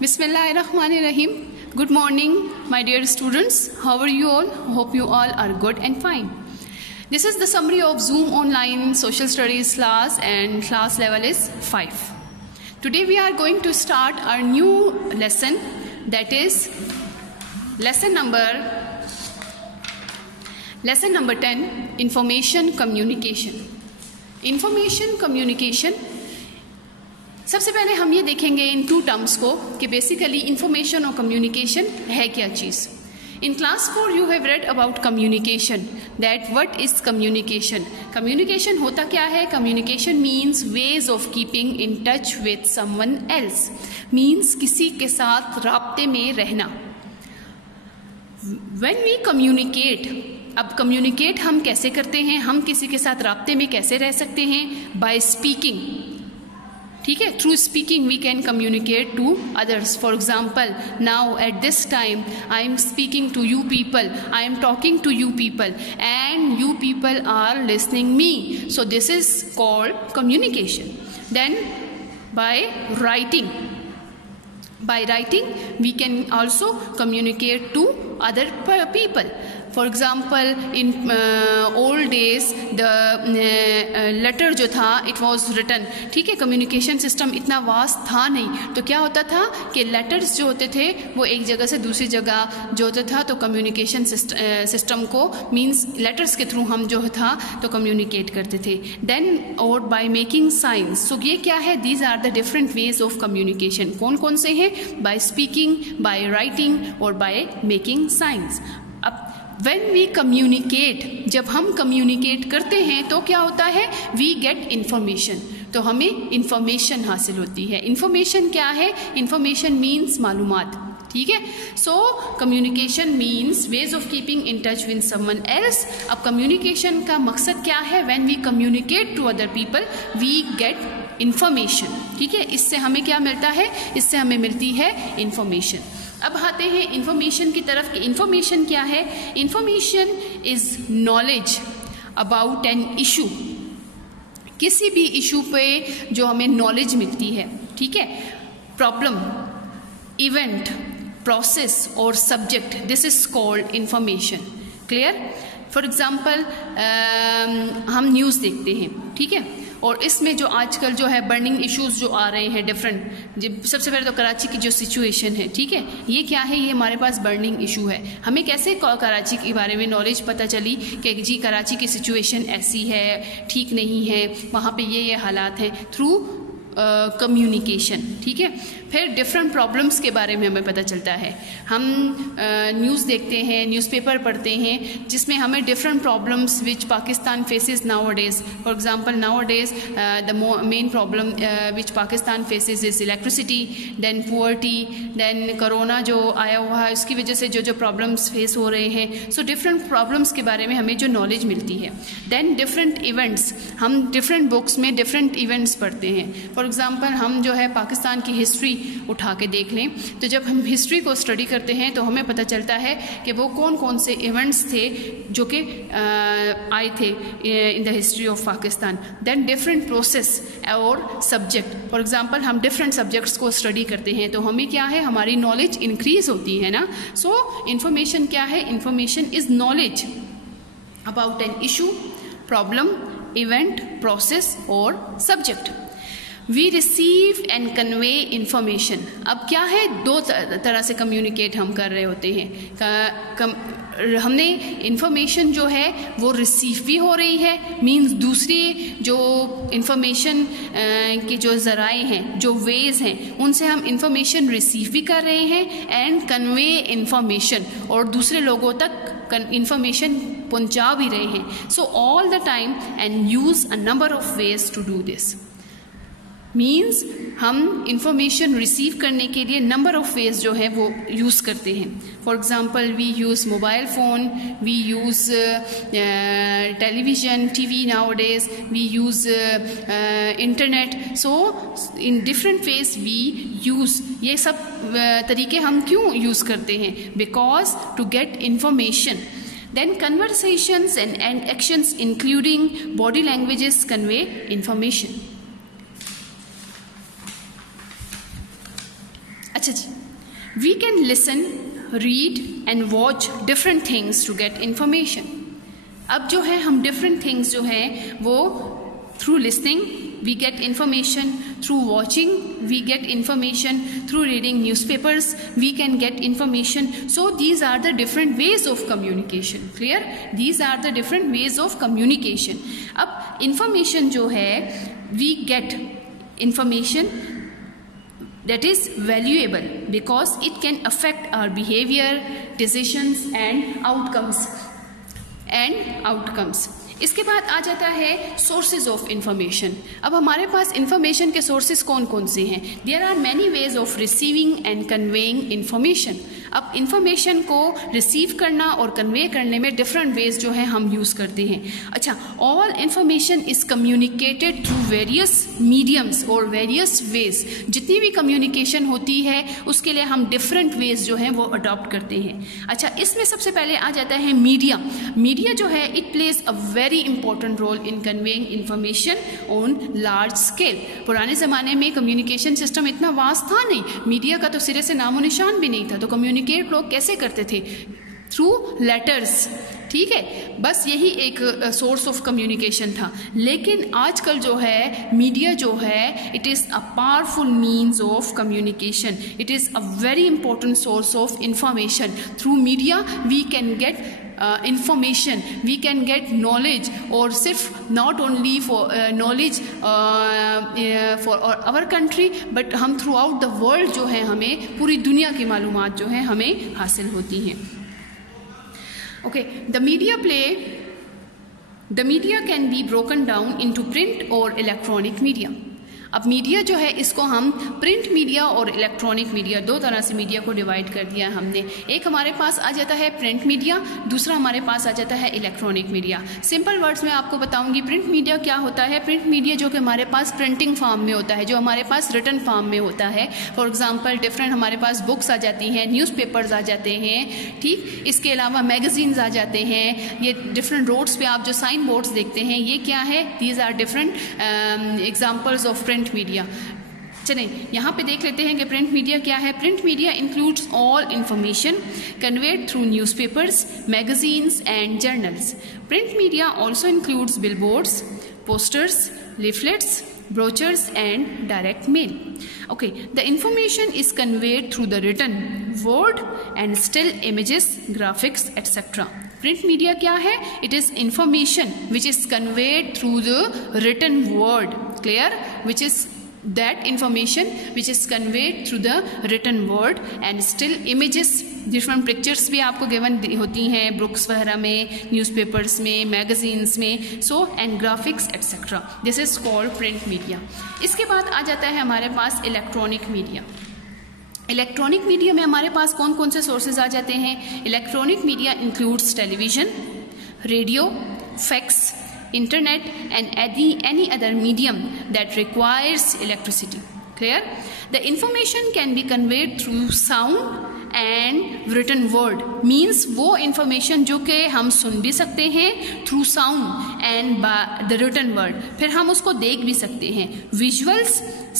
Bismillahirrahmanirrahim. Good morning, my dear students. How are you all? Hope you all are good and fine. This is the summary of Zoom online social studies class, and class level is 5. Today we are going to start our new lesson, that is lesson number 10, information communication. Information communication, सबसे पहले हम ये देखेंगे इन to terms को कि basically information और communication है क्या चीज़. In class 4 you have read about communication, that what is communication. Communication होता क्या है? Communication means ways of keeping in touch with someone else, means किसी के साथ राब्ते में रहना. व्हेन वी कम्युनिकेट, अब कम्युनिकेट हम कैसे करते हैं, हम किसी के साथ राब्ते में कैसे रह सकते हैं? By speaking. ठीक है, through speaking we can communicate to others. For example, now at this time I am speaking to you people, I am talking to you people and you people are listening me. So this is called communication. Then by writing, by writing we can also communicate to other people. For example, in old days the letter जो था it was written. ठीक है, communication system इतना vast था नहीं, तो क्या होता था कि letters जो होते थे वो एक जगह से दूसरी जगह जो होता था, तो communication system को means letters के through हम जो था तो communicate करते थे. Then or by making signs. So ये क्या है? These are the different ways of communication. कौन कौन से हैं? By speaking, by writing or by making signs. अब when we communicate, जब हम communicate करते हैं तो क्या होता है? We get information. तो हमें information हासिल होती है. information क्या है? information means मालूमात. ठीक है, so communication means ways of keeping in touch with someone else. अब communication का मकसद क्या है? when we communicate to other people we get information. ठीक है, इससे हमें क्या मिलता है? इससे हमें मिलती है information. अब आते हैं इंफॉर्मेशन की तरफ कि इंफॉर्मेशन क्या है. Information is knowledge about an issue. किसी भी इशू पे जो हमें नॉलेज मिलती है. ठीक है, प्रॉब्लम, इवेंट, प्रोसेस और subject, this is called information. Clear? For example हम न्यूज़ देखते हैं. ठीक है, और इसमें जो आजकल जो है बर्निंग इश्यूज जो आ रहे हैं डिफरेंट, सबसे पहले तो कराची की जो सिचुएशन है. ठीक है, ये क्या है? ये हमारे पास बर्निंग इशू है. हमें कैसे कराची के बारे में नॉलेज पता चली कि जी कराची की सिचुएशन ऐसी है, ठीक नहीं है, वहाँ पे ये हालात हैं? Through communication. ठीक है, फिर डिफरेंट प्रॉब्लम्स के बारे में हमें पता चलता है. हम न्यूज़ देखते हैं, न्यूज़पेपर पढ़ते हैं, जिसमें हमें different problems which Pakistan faces nowadays. For example, nowadays the main problem which Pakistan faces is electricity, then poverty, then corona जो आया हुआ है उसकी वजह से जो जो प्रॉब्लम्स फेस हो रहे हैं. सो डिफरेंट प्रॉब्लम्स के बारे में हमें जो नॉलेज मिलती है. देन डिफरेंट इवेंट्स, हम डिफरेंट बुक्स में डिफरेंट इवेंट्स पढ़ते हैं. फॉर एग्जांपल, हम जो है पाकिस्तान की हिस्ट्री उठा के देख लें, तो जब हम हिस्ट्री को स्टडी करते हैं तो हमें पता चलता है कि वो कौन कौन से इवेंट्स थे जो कि आए थे in the history of Pakistan. Then different process और सब्जेक्ट. फॉर एग्जांपल, हम डिफरेंट सब्जेक्ट्स को स्टडी करते हैं तो हमें क्या है? हमारी नॉलेज इंक्रीज होती है ना. सो इंफॉर्मेशन क्या है? Information is knowledge about an issue, problem, event, process और subject. We receive and convey information. अब क्या है? दो तरह से कम्युनिकेट हम कर रहे होते हैं. हमने इंफॉर्मेशन जो है वो रिसीव भी हो रही है, मींस दूसरी जो इंफॉर्मेशन के जो ज़राए हैं, जो वेज हैं, उनसे हम इंफॉर्मेशन रिसीव भी कर रहे हैं एंड कन्वे इंफॉर्मेशन, और दूसरे लोगों तक इंफॉर्मेशन पहुंचा भी रहे हैं. So all the time and use a number of ways to do this. Means हम इंफॉर्मेशन रिसीव करने के लिए नंबर ऑफ वेज जो है वो यूज़ करते हैं. For example, we use mobile phone, we use television, TV nowadays, we use internet. So in different ways we use. ये सब तरीके हम क्यों यूज़ करते हैं? Because to get information. Then conversations and actions including body languages convey information. अच्छा जी, we can listen, read and watch different things to get information. अब जो है हम डिफरेंट थिंग्स जो हैं वो through listening we get information, through watching we get information, through reading newspapers we can get information. So these are the different ways of communication. Clear? These are the different ways of communication. अब information जो है we get information that is valuable because it can affect our behavior, decisions and outcomes. इसके बाद आ जाता है sources of information. अब हमारे पास information के सोर्सेज कौन कौन से हैं? There are many ways of receiving and conveying information. अब इंफॉर्मेशन को रिसीव करना और कन्वे करने में डिफरेंट वेज जो है हम यूज़ करते हैं। अच्छा, all information is communicated through various mediums और वेरियस वेज। जितनी भी कम्युनिकेशन होती है उसके लिए हम डिफरेंट वेज जो हैं वो अडॉप्ट करते हैं। अच्छा, इसमें सबसे पहले आ जाता है मीडिया। मीडिया जो है it plays a very important role in conveying information on large scale. पुराने ज़माने में कम्युनिकेशन सिस्टम इतना वास्ट था नहीं, मीडिया का तो सिरे से नामो निशान भी नहीं था, तो कम्युनिकेट लोग कैसे करते थे? Through letters. ठीक है, बस यही एक सोर्स ऑफ कम्युनिकेशन था। लेकिन आजकल जो है मीडिया जो है it is a powerful means of communication, it is a very important source of information. Through media we can get information, we can get knowledge, और सिर्फ not only for knowledge for our country but हम through out the world जो है हमें पूरी दुनिया की मालूमात जो है हमें हासिल होती हैं। Okay, the media can be broken down into print और इलेक्ट्रॉनिक मीडिया। अब मीडिया जो है इसको हम प्रिंट मीडिया और इलेक्ट्रॉनिक मीडिया दो तरह से मीडिया को डिवाइड कर दिया है हमने। एक हमारे पास आ जाता है प्रिंट मीडिया, दूसरा हमारे पास आ जाता है इलेक्ट्रॉनिक मीडिया। सिंपल वर्ड्स में आपको बताऊंगी प्रिंट मीडिया क्या होता है। प्रिंट मीडिया जो कि हमारे पास प्रिंटिंग फॉर्म में होता है, जो हमारे पास रिटन फॉर्म में होता है। फॉर एग्जाम्पल डिफरेंट हमारे पास बुक्स आ जाती हैं, न्यूज़पेपर्स आ जाते हैं, ठीक, इसके अलावा मैगजीन्स आ जाते हैं। ये डिफरेंट रोड्स पे आप जो साइन बोर्ड्स देखते हैं ये क्या है? These are different examples of print media. चलें यहाँ पे देख लेते हैं कि प्रिंट मीडिया क्या है। Print media includes all information conveyed through newspapers, magazines and journals. Print media also includes billboards, posters, leaflets, brochures and direct mail. Okay, the information is conveyed through the written word and still images, graphics, etc. Print media क्या है? It is information which is conveyed through the written word. Clear? Which is that information which is conveyed through the written word and still images, different pictures भी आपको given होती हैं books वगैरह में, newspapers में, magazines में, so and graphics etc. This is called print media. इसके बाद आ जाता है हमारे पास इलेक्ट्रॉनिक मीडिया। इलेक्ट्रॉनिक मीडिया में हमारे पास कौन कौन से सोर्सेज आ जाते हैं? Electronic media includes television, radio, fax, internet and any other medium that requires electricity. Clear? The information can be conveyed through sound and written word. Means वो information जो कि हम सुन भी सकते हैं through sound and by the written word, फिर हम उसको देख भी सकते हैं। Visuals,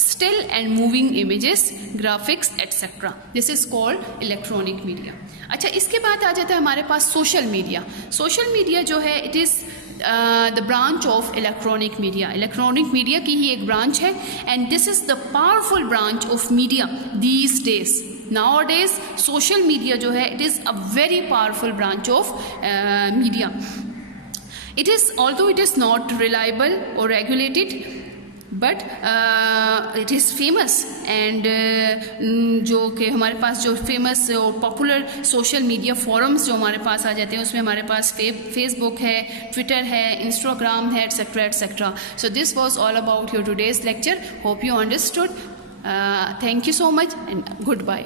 still and moving images, graphics etc. This is called electronic media. अच्छा, इसके बाद आ जाता है हमारे पास सोशल मीडिया। सोशल मीडिया जो है it is the branch of electronic media. Electronic media की ही एक ब्रांच है and this is the powerful branch of media these days. Nowadays social media जो है it is a very powerful branch of media. It is, although it is not reliable or regulated, but it is famous and जो कि हमारे पास जो famous और popular social media forums जो हमारे पास आ जाते हैं उसमें हमारे पास फेसबुक है, ट्विटर है, इंस्टाग्राम है etc etc. So this was all about your today's lecture. Hope you understood. Thank you so much and goodbye.